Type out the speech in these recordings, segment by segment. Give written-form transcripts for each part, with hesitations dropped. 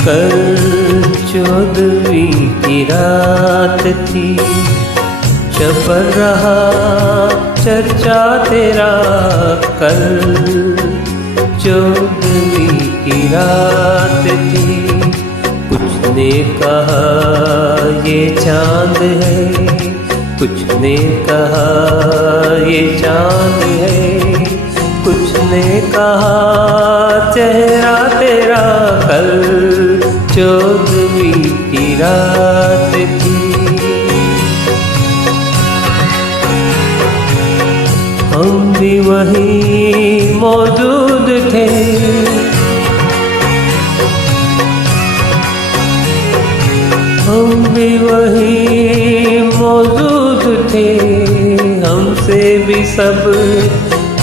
कल 14वीं की रात थी, चपल रहा चर्चा तेरा। कल 14वीं की रात थी, कुछ ने कहा ये चांद है, कुछ ने कहा ये चांद है, कुछ ने कहा चेहरा तेरा। कल 14वीं की रात थी, हम भी वहीं मौजूद थे, हम भी वहीं मौजूद थे। हमसे भी सब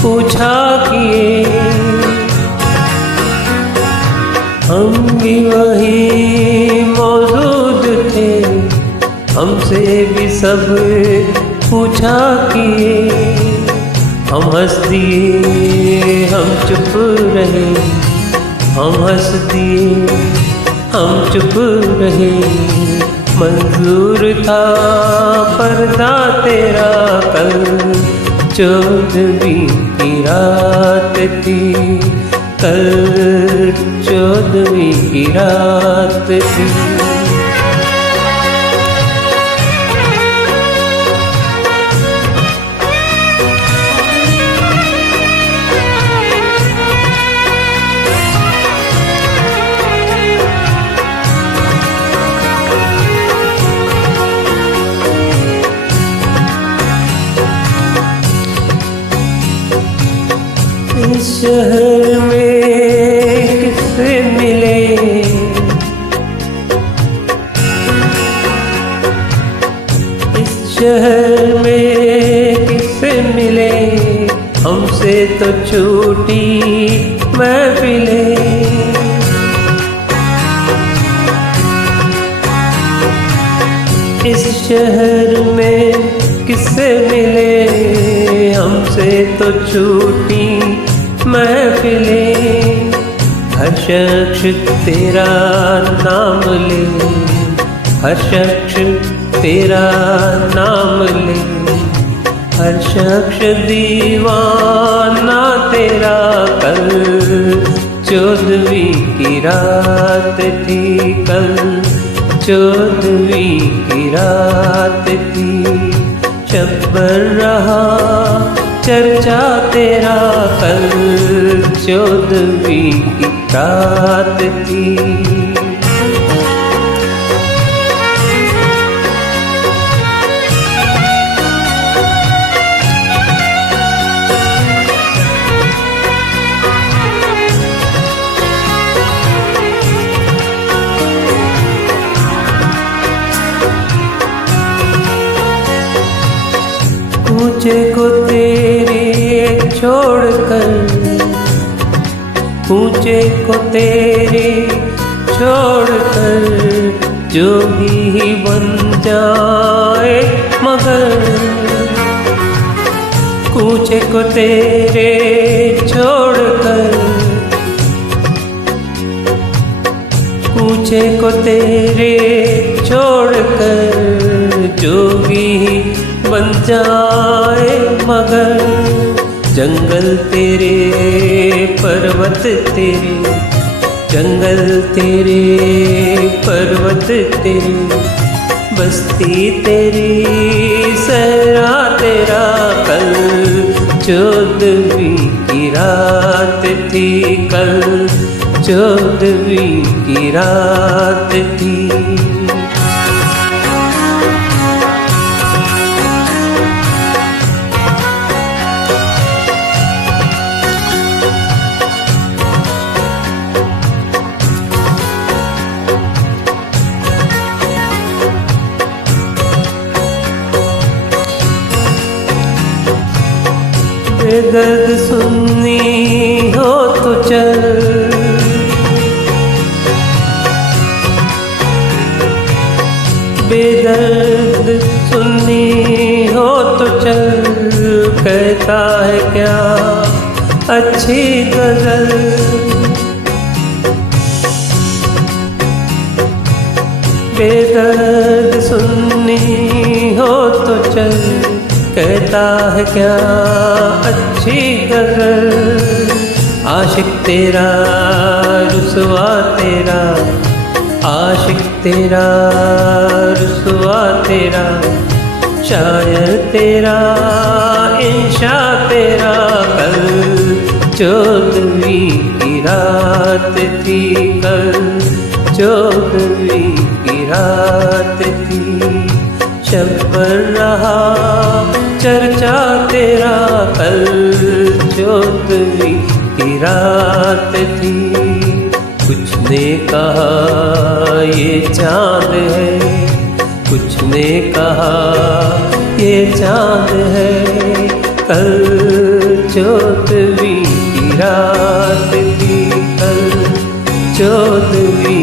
पूछा किए, हम भी वहीं मौजूद थे। हमसे भी सब पूछा किए, हम हंस दिए हम चुप रहे, हम हंस दिए हम चुप रहे। मंजूर था पर्दा तेरा, कल 14वीं की रात थी, कल 14वीं की रात थी। इस शहर में किससे मिले, इस शहर में किससे मिले, हमसे तो छूटी महफिलें। इस शहर में किससे मिले, हमसे तो छूटी महफिलें। हर शख्स तेरा नाम ले, हर शख्स तेरा नाम ले, हर शख्स दीवाना तेरा। कल 14वीं की रात थी, कल 14वीं की रात थी, चपल रहा चर्चा तेरा। कल 14वीं की रात थी, मुझे को तेरे छोड़कर, मुझे को तेरे छोड़कर जोगी बन जाए मगर। मुझे को तेरे छोड़कर, मुझे को तेरे छोड़कर जोगी बन जाए मगर। जंगल तेरे पर्वत तेरे, जंगल तेरे पर्वत तेरे, बस्ती तेरी सहरा तेरा। कल 14वीं की रात थी, कल 14वीं की रात थी। बेदर्द सुननी हो तो चल, बेदर्द सुननी हो तो चल। कहता है क्या अच्छी गजल, बेदर्द सुननी हो तो चल, कहता है क्या अच्छी गज़ल। आशिक तेरा रुसवा तेरा, आशिक तेरा रुसवा तेरा, शायर तेरा इंशा तेरा। कल 14वीं की रात थी, कल 14वीं की रात थी। शब पर रहा चर्चा तेरा, कल 14वीं की रात थी। कुछ ने कहा ये चाँद है, कुछ ने कहा ये चाँद है। कल 14वीं की रात थी, कल 14वीं